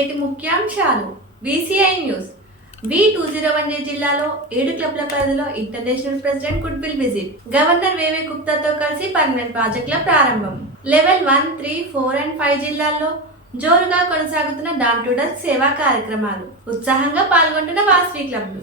నేటి ముఖ్యాంశాలు. BCI news. V two zero one జిల్లాలో ఏడు క్లబ్ల పరిధిలో international president good will visit. Governor VV గుప్తాతో కలిసి పర్మనెంట్ ప్రాజెక్టుల ప్రారంభం. Level one three four and five జిల్లాల్లో జోరుగా కొనసాగుతున్న డాన్ టు డస్క్ సేవా కార్యక్రమాలు. ఉత్సాహంగా పాల్గొంటున్న వాస్వి క్లబ్లు.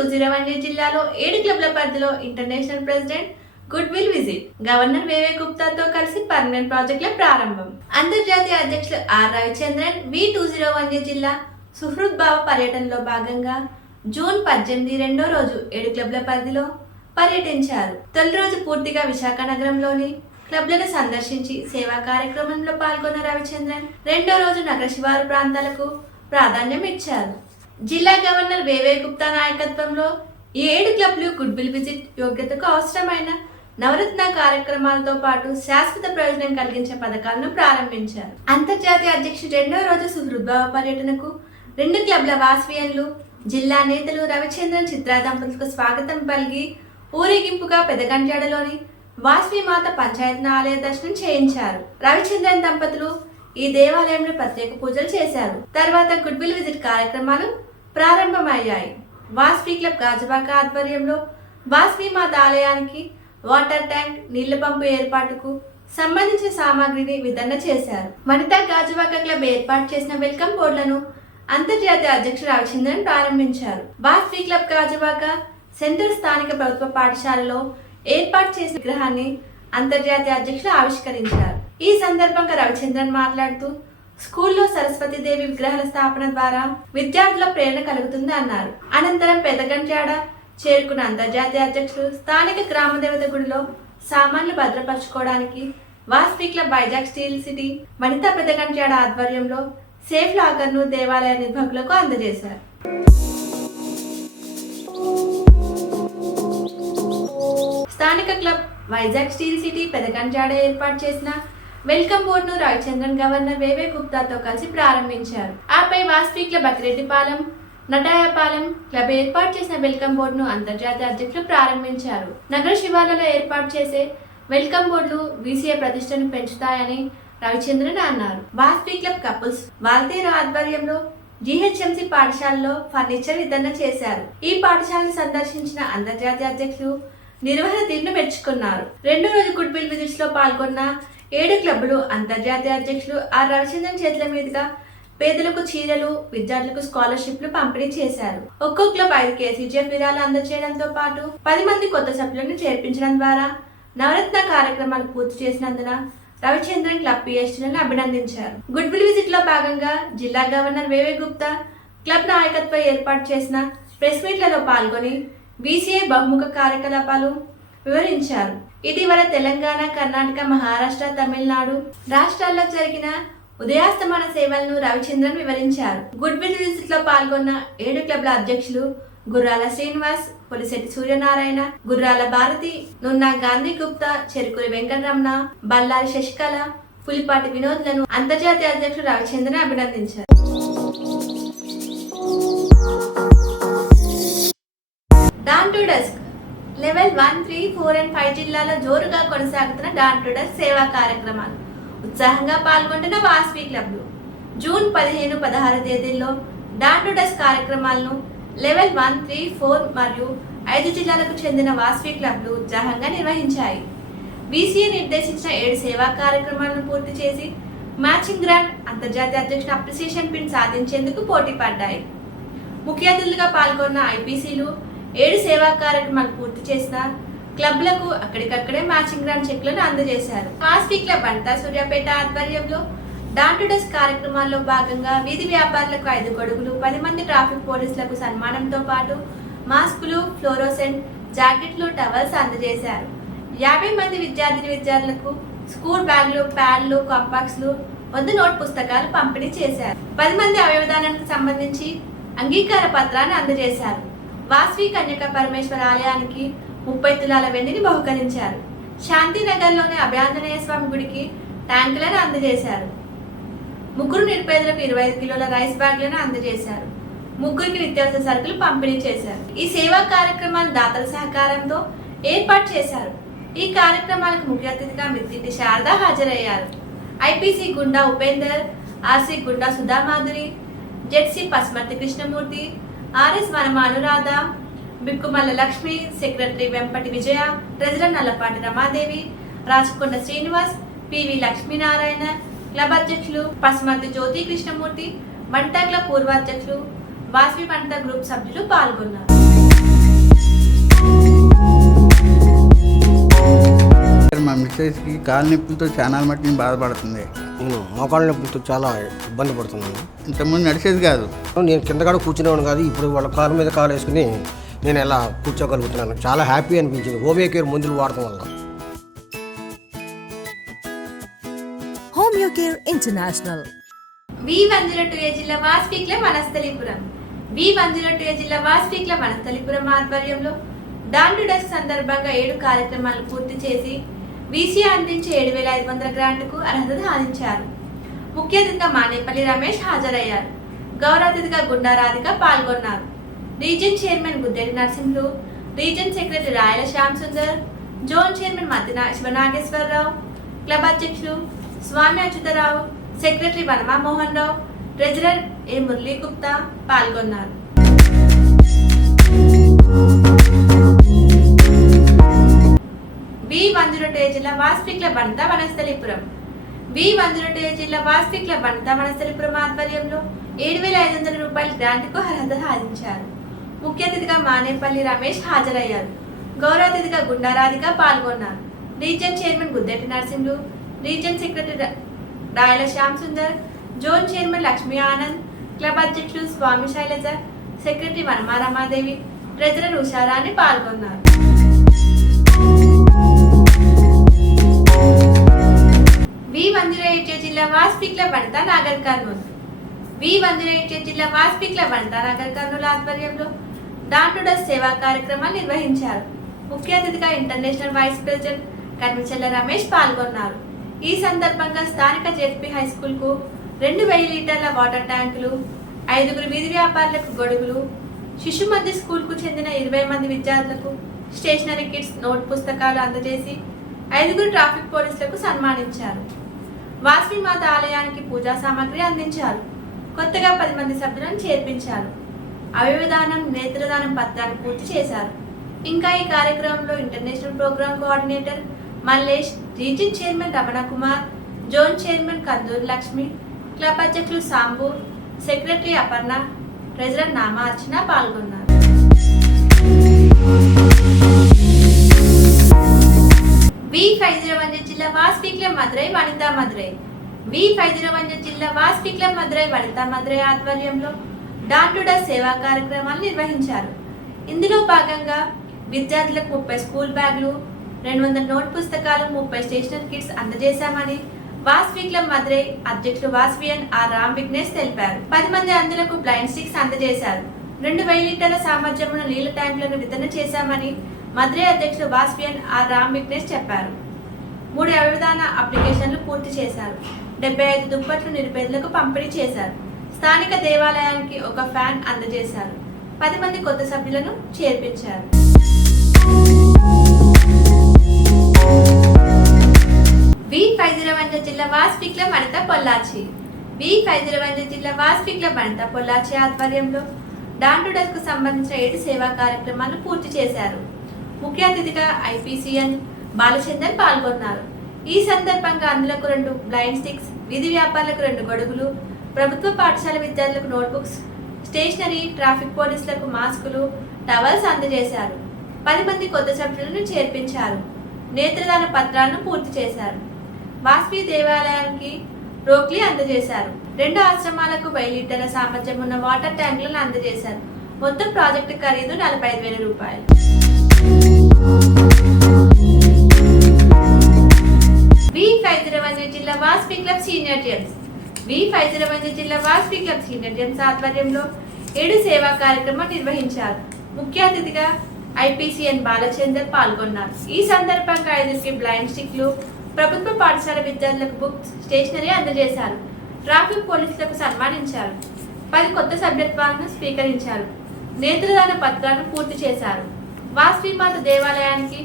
Two zero one జిల్లాలో ఏడు క్లబ్ల పరిధిలో international president good will visit. Governor VV గుప్తాతో కలిసి పర్మనెంట్ ప్రాజెక్టుల ప్రారంభం. అంతర్జాతీయ అధ్యక్షులు R Ravichandran V two zero one జిల్లా సుహృద్ భావ పర్యటనలో భాగంగా జూన్ పద్దెనిమిది రెండో రోజు ఏడు క్లబ్ల పరిధిలో పర్యటించారు. తొలి రోజు పూర్తిగా విశాఖ నగరంలోని క్లబ్లను సందర్శించి సేవా కార్యక్రమంలో పాల్గొన్న రవిచంద్రన్ రెండో రోజు నగర శివారు ప్రాంతాలకు ప్రాధాన్యం ఇచ్చారు. జిల్లా గవర్నర్ వేవే గుప్తా నాయకత్వంలో ఈ ఏడు క్లబ్లు గుడ్ విల్ విజిట్ యోగ్యతకు అవసరమైన నవరత్న కార్యక్రమాలతో పాటు శాశ్వత ప్రయోజనం కలిగించే పథకాలను ప్రారంభించారు. అంతర్జాతీయ అధ్యక్షుడు రెండో రోజు సుహృద్భావ పర్యటనకు రెండు క్లబ్ల వాస్వియన్లు జిల్లా నేతలు రవిచంద్రన్ చిత్రా దంపతులకు స్వాగతం పలిగి ఊరేగింపుగా పెదగంజాడలోని వాస్వి మాత ఆలయ దర్శనం చేయించారు. రవిచంద్రన్ దంపతులు ఈ దేవాలయంలో ప్రత్యేక పూజలు చేశారు. తర్వాత గుడ్ విల్ విజిట్ కార్యక్రమాలు ప్రారంభమయ్యాయి. వాస్వి క్లబ్ గాజుబాక ఆధ్వర్యంలో వాస్వి మాత ఆలయానికి వాటర్ ట్యాంక్ నీళ్ళ పంపు ఏర్పాటుకు సంబంధించిన సామాగ్రిని వితరణ చేశారు. వనితా గాజువాక క్లబ్ ఏర్పాటు చేసిన వెల్కమ్ బోర్డులను అంతర్జాతీయ అధ్యక్షుడు రవిచంద్రన్ ప్రారంభించారు. వాస్వి క్లబ్ గాజువాక సెంట్రల్ స్థానిక ప్రభుత్వ పాఠశాలలో ఏర్పాటు చేసిన విగ్రహాన్ని అంతర్జాతీయ అధ్యక్షుడు ఆవిష్కరించారు. ఈ సందర్భంగా రవిచంద్రన్ మాట్లాడుతూ స్కూల్లో సరస్వతీదేవి విగ్రహాల స్థాపన ద్వారా విద్యార్థుల ప్రేరణ కలుగుతుంది అన్నారు. అనంతరం పెదగంట్యాడ చేరుకున్న అంతర్జాతీయ అధ్యక్షులు స్థానిక గ్రామ దేవత గుడిలో సామాన్లు భద్రపరచుకోవడానికి Vasavi club Vizag steel city Vanitha Pedagantyada ఆధ్వర్యంలో సేఫ్ లాకర్ను దేవాలయ నిర్వాహకులకు అందజేశారు. స్థానిక club Vizag steel city Pedagantyada ఏర్పాటు చేసిన వెల్కమ్ బోర్డును రవిచంద్రన్ గవర్నర్ వేవే గుప్తాతో కలిసి ప్రారంభించారు. ఆపై వాస్పీ క్లబ్ నటాయపాలెం క్లబ్ ఏర్పాటు చేసిన వెల్కమ్ బోర్డును అంతర్జాతీయ అధ్యక్షులు ప్రారంభించారు. నగర శివార్లలో ఏర్పాటు చేసే వెల్కమ్ బోర్డులు బీసీఏ ప్రతిష్టను పెంచుతాయని రవిచంద్రన్ అన్నారు. వాస్పీ క్లబ్ కపుల్స్ వాల్తేరు ఆధ్వర్యంలో జీహెచ్ఎంసీ పాఠశాలలో ఫర్నిచర్ వితరణ చేశారు. ఈ పాఠశాలను సందర్శించిన అంతర్జాతీయ అధ్యక్షులు నిర్వహణ తీరును మెచ్చుకున్నారు. రెండో రోజు గుడ్ బిల్ విజిట్స్లో పాల్గొన్న ఏడు క్లబ్లు అంతర్జాతీయ అధ్యక్షులు ఆర్ రవిచంద్రన్ చేతుల మీదుగా పేదలకు చీరలు విద్యార్థులకు స్కాలర్షిప్లు పంపిణీ చేశారు. ఒక్కో క్లబ్ ఐదు కేసీజీఎఫ్ విరాలు అందజేయడంతో పాటు పది మంది కొత్త సభ్యులను చేర్పించడం ద్వారా నవరత్న కార్యక్రమాలు పూర్తి చేసినందున రవిచంద్రన్ క్లబ్ పిహెచ్లను అభినందించారు. గుడ్ విల్ విజిట్లో భాగంగా జిల్లా గవర్నర్ వేవే గుప్తా క్లబ్ నాయకత్వం ఏర్పాటు చేసిన ప్రెస్ మీట్లలో పాల్గొని బీసీఐ బహుముఖ కార్యకలాపాలు వివరించారు. ఇటీవల తెలంగాణ కర్ణాటక మహారాష్ట్ర తమిళనాడు రాష్ట్రాల్లో జరిగిన ఉదయాస్తమాన సేవలను రవిచంద్రన్ వివరించారు. గుడ్ విల్ విజిట్లో పాల్గొన్న ఏడు క్లబ్ల అధ్యక్షులు గుర్రాల శ్రీనివాస్ పొలిశెట్టి సూర్యనారాయణ గుర్రాల భారతి నున్న గాంధీ గుప్తా చెరుకురి వెంకటరమణ బల్లారి శశికళ పులిపాటి వినోద్లను అంతర్జాతీయ అధ్యక్షుడు రవిచంద్రన్ అభినందించారు. Dawn to dusk level one three four and five జిల్లాలో జోరుగా కొనసాగుతున్న డాన్ టు సేవా కార్యక్రమాలు. ఉత్సాహంగా పాల్గొంటున్న వాస్వి క్లబ్లు. జూన్ పదిహేను పదహారు తేదీల్లో డాన్ టు కార్యక్రమాలను లెవెల్ వన్ త్రీ ఫోర్ మరియు ఐదు జిల్లాలకు చెందిన వాస్వి క్లబ్లు ఉత్సాహంగా నిర్వహించాయి. బీసీఏ నిర్దేశించిన ఏడు సేవా కార్యక్రమాలను పూర్తి చేసి మ్యాచింగ్ గ్రాండ్ అంతర్జాతీయ అధ్యక్షుడు అప్రిసియేషన్ పిన్ సాధించేందుకు పోటీ పడ్డాయి. ముఖ్య అతిథులుగా పాల్గొన్న ఐపీసీలు ఏడు సేవా కార్యక్రమాలు పూర్తి చేసిన క్లబ్లకు అక్కడికక్కడే మ్యాచింగ్ గ్రాండ్ చెక్లను అందజేశారు. వాస్వి క్లబ్ అంతా సూర్యాపేట ఆధ్వర్యంలో. డాన్ టు కార్యక్రమాల్లో భాగంగా వీధి వ్యాపారులకు ఐదు గొడుగులు పది మంది ట్రాఫిక్ పోలీసులకు సన్మానంతో పాటు మాస్కులు ఫ్లోరోసెంట్ జాకెట్లు టవల్స్ అందజేశారు. యాభై మంది విద్యార్థిని విద్యార్థులకు స్కూల్ బ్యాగ్లు ప్యాడ్లు కాంపాక్స్లు వంద నోట్ పుస్తకాలు పంపిణీ చేశారు. పది మంది అవయవదానానికి సంబంధించి అంగీకార పత్రాన్ని అందజేశారు. వాస్వి కన్యక పరమేశ్వర ఆలయానికి ముప్పై తులాల వెండిని బహుకరించారు. శాంతినగర్లోని అభయాంజనేయ స్వామి గుడికి ట్యాంకులను అందజేశారు. ముగ్గురు నిరుపేదలకు ఇరవై ఐదు కిలోల రైస్ బ్యాగ్లను అందజేశారు. ముగ్గురికి నిత్యావసర సరుకులు పంపిణీ చేశారు. ఈ సేవా కార్యక్రమాన్ని దాతల సహకారంతో ఏర్పాటు చేశారు. ఈ కార్యక్రమాలకు ముఖ్య అతిథిగా మిత్తింటి శారద హాజరయ్యారు. IPC Gunda Upender RC Gunda Sudhamadhuri ZC Pasumarthi Krishnamurthy RS Varama Anuradha Bikkumalla Lakshmi secretary Vempati Vijaya treasurer Nallapati Ramadevi Rachakonda Srinivas PV Lakshminarayana club అధ్యక్షులు పసుమర్తి జ్యోతి కృష్ణమూర్తి మంటగ్ల పూర్వాధ్యక్షులు వాసవి పంట గ్రూప్ సభ్యులు పాల్గొన్నారు. మా మిస్సెస్కి కాలు నొప్పులతో చాలా మట్టి బాధపడుతుంది. నేను మోకాళ్ళ నొప్పులతో చాలా ఇబ్బంది పడుతున్నాను. ఇంతకుముందు నడిచేది కాదు. నేను కింద కూడా కూర్చునేవాడు కాదు ఇప్పుడు వాళ్ళ కాలు మీద కాలు వేసుకుని నేను ఎలా కూర్చోగలుగుతున్నాను. చాలా హ్యాపీ అనిపించింది. హోమియో కేర్ మందులు వాడటం వల్ల. Homeocare International. V one zero two A జిల్లా వాస్పీక్ల Vanasthalipuram. V one zero two A జిల్లా వాస్పీక్ల వనస్థలిపురం ఆధ్వర్యంలో డాన్ టు డస్ట్ సందర్భంగా ఏడు కార్యక్రమాలు పూర్తి చేసి వీసీ అందించే ఏడు వేల ఐదు వందల గ్రాంట్కు అర్హత సాధించారు. ముఖ్య అతిథిగా మానేపల్లి రమేష్ హాజరయ్యారు. గౌరవ అతిథిగా గుండా రాధిక పాల్గొన్నారు. Region chairman Guddedi Narasimhulu region secretary Rayala Shyam Sundar zone chairman Maddina Sivanageswararao club అధ్యక్షులు Swamy Achyutharao secretary Vanama Mohan Rao treasurer A Murali Gupta పాల్గొన్నారు. వి వన్ జిల్లా వాస్పిక్ల బంట వనస్థలిపురం. వి వన్ జిల్లా వాస్పిక్ల బంట వనస్థలిపురం ఆధ్వర్యంలో ఏడు వేల ఐదు వందల రూపాయల గ్రాంట్కు అర్హత సాధించారు. ముఖ్య అతిథిగా మానేపల్లి రమేష్ హాజరయ్యారు. గౌరవ అతిథిగా గుండారాధిక పాల్గొన్నారు. Region chairman Guddetti Narasimhulu region secretary Rayala Shyam Sundar zone chairman Lakshmi Anand club అధ్యక్షులు స్వామి శైలజ సెక్రటరీ వనమారామాదేవి ట్రెజరర్ ఉషారాణి పాల్గొన్నారు. వి వన్ జిల్లా వాస్పిక్ల వనిత నాగర్ కర్నూలు. వి వన్ జిల్లా వాస్పిక్ల వనిత నాగర్ కర్నూలు ఆధ్వర్యంలో డాంటుడ సేవా కార్యక్రమాలు నిర్వహించారు. ముఖ్య అతిథిగా international vice president Karmichella Ramesh పాల్గొన్నారు. ఈ సందర్భంగా స్థానిక జెడ్పీ హై స్కూల్కు రెండు వెయ్యి లీటర్ల వాటర్ ట్యాంకులు ఐదుగురు వీధి వ్యాపారులకు గొడుగులు శిశు మధ్య స్కూల్కు చెందిన ఇరవై మంది విద్యార్థులకు స్టేషనరీ కిట్స్ నోట్ పుస్తకాలు అందజేసి ఐదుగురు ట్రాఫిక్ పోలీసులకు సన్మానించారు. వాస్వి మాత ఆలయానికి పూజా సామాగ్రి అందించారు. కొత్తగా పది మంది సభ్యులను చేర్పించారు. అవయవదానం నేత్రదానం పత్రాన్ని పూర్తి చేశారు. ఇంకా ఈ కార్యక్రమంలో international program coordinator Mallesh region chairman Ramana Kumar zone chairman Kanduru Lakshmi club అధ్యక్షులు సాంబు సెక్రటరీ అపర్ణ ట్రెజరర్ నామా అర్చన పాల్గొన్నారు. వి ఫైవ్ జీరో వన్ జిల్లా వాస్పీక్ల మదురై వనితా మదురై వి ఫైవ్ జిల్లా వాస్పీక్ల మదురై వనితా మదురై ఆధ్వర్యంలో డాన్ టు డస్ సేవా కార్యక్రమాలు నిర్వహించారు. ఇందులో భాగంగా విద్యార్థులకు ముప్పై స్కూల్ బ్యాగులు రెండు వందల నోట్ పుస్తకాలు ముప్పై స్టేషనరీ కిట్స్ అందజేశామని వాస్విక్ల మదురై అధ్యక్షులు వాస్వియన్ ఆర్ రామ్ విఘ్నేష్ తెలిపారు. పది మంది అందులకు బ్లైండ్ స్టిక్స్ అందజేశారు. రెండు వెయ్యి లీటర్ల సామర్థ్యమున నీళ్ళ ట్యాంకులను వితరణ చేశామని మద్రే అధ్యక్షులు వాస్వియన్ ఆర్ రామ్ విఘ్నేష్ చెప్పారు. మూడు అవధాన అప్లికేషన్లు పూర్తి చేశారు. డెబ్బై ఐదు దుప్పట్లు నిరుపేదలకు పంపిణీ చేశారు. స్థానిక దేవాలయానికి ఒక ఫ్యాన్ అందజేశారు. పది మంది కొత్త సభ్యులను చేర్పించారు. వి ఫైవ్ జిల్లా వాస్పిక్ల మణిత పొల్లాచి. వి ఫైవ్ జిల్లా వాస్పిక్ల మణిత పొల్లాచి ఆధ్వర్యంలో డాన్ సంబంధించిన ఏడు సేవా కార్యక్రమాలు పూర్తి చేశారు. ముఖ్య అతిథిగా ఐపీసీఎన్ బాలచందర్ పాల్గొన్నారు. ఈ సందర్భంగా అందులకు రెండు బ్లైండ్ స్టిక్స్ వీధి వ్యాపారులకు రెండు గొడుగులు ప్రభుత్వ పాఠశాల విద్యార్థులకు నోట్బుక్స్ స్టేషనరీ ట్రాఫిక్ పోలీసులకు మాస్కులు టవల్స్ అందజేశారు. పది మంది కొత్త సభ్యులను చేర్పించారు. నేత్రదాన పత్రాలను పూర్తి చేశారు. వాస్వి దేవాలయానికి రోక్లీ అందజేశారు. రెండు ఆశ్రమాలకు వెయ్యి లీటర్ల సామర్థ్యం ఉన్న వాటర్ ట్యాంకులను అందజేశారు. మొత్తం ప్రాజెక్టు ఖరీదు నలభై ఐదు వేల రూపాయలు. వి ఫైవ్ జిల్లా Vasavi club senior James V five జిల్లా వాస్పీ క్లబ్ సీనియర్ జేమ్స్ ఆధ్వర్యంలో ఏడు సేవా కార్యక్రమం నిర్వహించారు. ముఖ్య అతిథిగా ఐపీసీఎన్ బాలచందర్ పాల్గొన్నారు. ఈ సందర్భంగా ఐదుగురికి బ్లైండ్ స్టిక్లు ప్రభుత్వ పాఠశాల విద్యార్థులకు బుక్స్ స్టేషనరీ అందజేశారు. ట్రాఫిక్ పోలీసులకు సన్మానించారు. పది కొత్త సభ్యత్వాలను స్వీకరించారు. నేత్రదాన పత్రాలను పూర్తి చేశారు. వాస్పీమాత దేవాలయానికి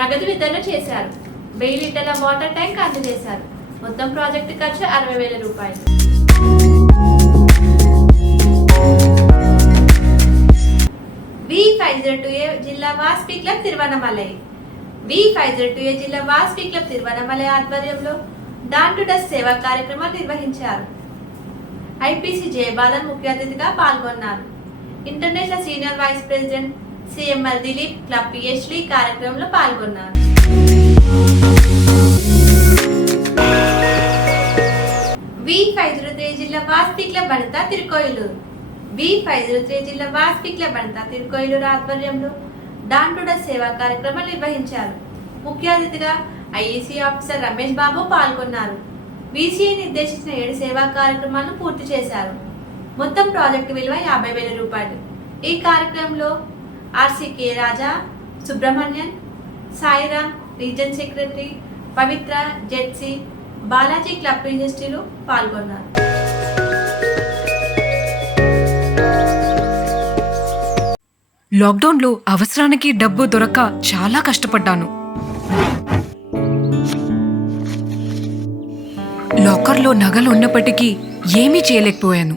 నగదు వితరణ చేశారు. వెయ్యి లీటర్ల వాటర్ ట్యాంక్ అందజేశారు. మొత్తం ప్రాజెక్టు ఖర్చు అరవై వేల రూపాయలు. V five zero two A జిల్లా Vasavi club Tiruvannamalai. V five zero two A జిల్లా వాస్పీ క్లబ్ తిరువనమలై ఆధ్వర్యంలో డాన్ టు డస్ట్ సేవా కార్యక్రమాలు నిర్వహించారు. ఐపీసీ జయబాలన్ ముఖ్య అతిథిగా పాల్గొన్నారు. International senior vice president CML Dilip club PhD కార్యక్రమంలో పాల్గొన్నారు. వి ఫైవ్ జీరో త్రీ జిల్లా Vasavi club Vanitha Thirukoilur V five zero జిల్లా వాస్పీ క్లబ్ తిరుకోయిలూరు ఆధ్వర్యంలో డాంటుడ సేవా కార్యక్రమం నిర్వహించారు. ముఖ్య అతిథిగా ఐఈసీ ఆఫీసర్ రమేష్ బాబు పాల్గొన్నారు. వీసీఐ నిర్దేశించిన ఏడు సేవా కార్యక్రమాలను పూర్తి చేశారు. మొత్తం ప్రాజెక్టు విలువ యాభై వేల రూపాయలు. ఈ కార్యక్రమంలో RCK Raja Subramanian Sairam region secretary Pavithra జెట్సీ Balaji club ఇండస్ట్రీలో పాల్గొన్నారు. లాక్డౌన్లో అవసరానికి డబ్బు దొరక్క చాలా కష్టపడ్డాను. లాకర్లో నగలు ఉన్నప్పటికీ ఏమీ చేయలేకపోయాను.